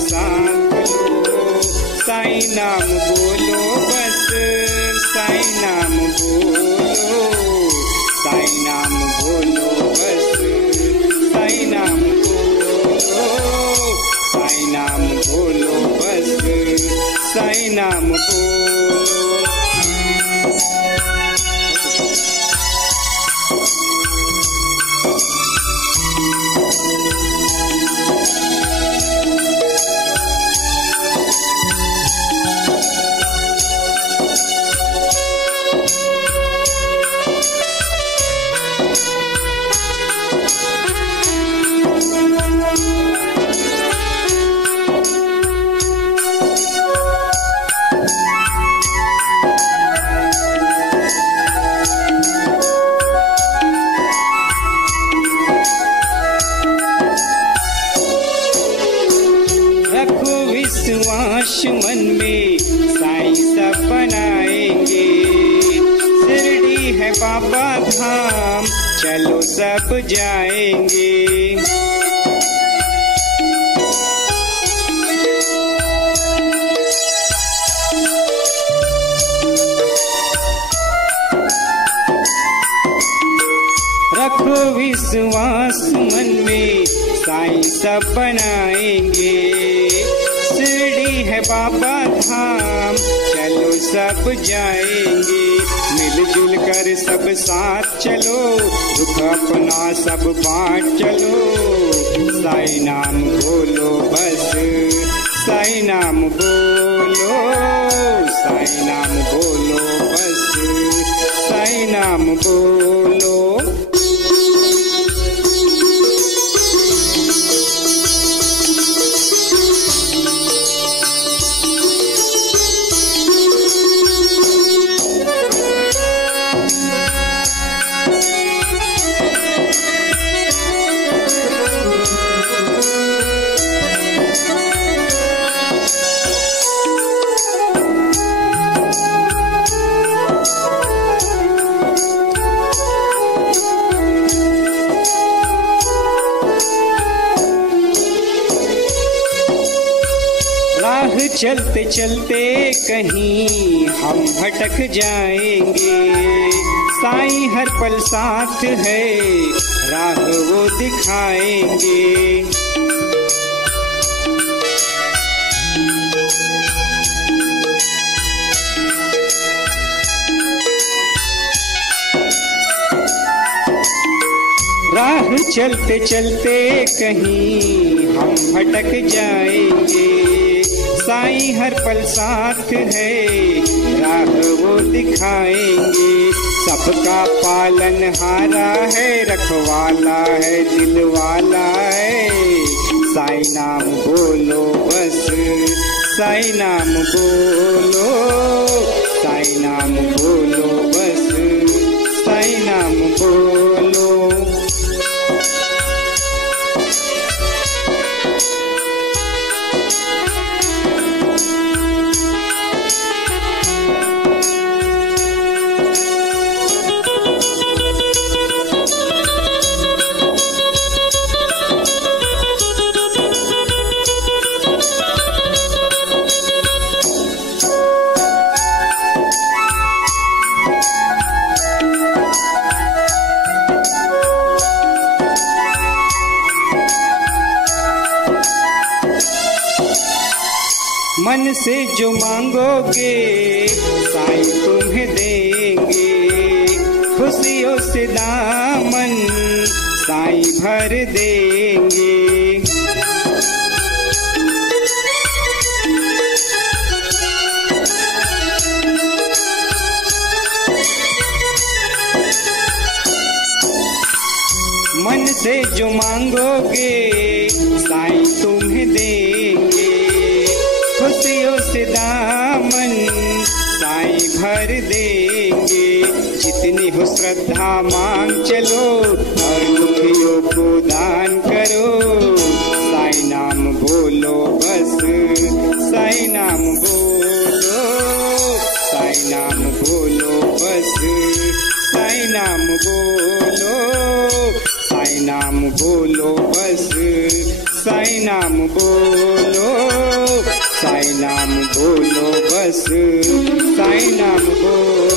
साथ लो, साईं नाम बोलो बस, साईं नाम बोलो, साईं नाम बोलो बस, साईं नाम बोलो, साईं नाम बोलो बस, साईं नाम बोलो। विश्वास मन में साईं सब बनाएंगे, शिरडी है बाबा धाम चलो सब जाएंगे। रखो विश्वास मन में साईं सब बनाएंगे, शिरडी है बाबा धाम चलो सब जाएंगे। मिलजुल कर सब साथ चलो, दुख अपना सब बांट चलो, साईं नाम बोलो बस, साईं नाम बोलो, साईं नाम बोलो बस, साईं नाम बोलो। राह चलते चलते कहीं हम भटक जाएंगे, साईं हर पल साथ है राह वो दिखाएंगे। राह चलते चलते कहीं हम भटक जाएंगे, साईं हर पल साथ है राह वो दिखाएंगे। सबका पालन हारा है, रखवाला है, दिलवाला है, साईं नाम बोलो बस, साईं नाम बोलो, साईं नाम बोलो बस, साईं नाम बोलो। मन से जो मांगोगे साईं तुम्हें देंगे, खुशियों से दामन साईं भर देंगे। मन से जो मांगोगे साईं तुम्हें देंगे, खुशियों से दामन साईं भर देंगे। जितनी हो श्रद्धा मांग चलो और दुखियों को दान करो, साईं नाम बोलो बस, साईं नाम बोलो, साईं नाम बोलो बस, साईं नाम बोलो, साईं नाम बोलो बस, साईं नाम बोलो। नाम बोलो बस, साईं नाम बोलो।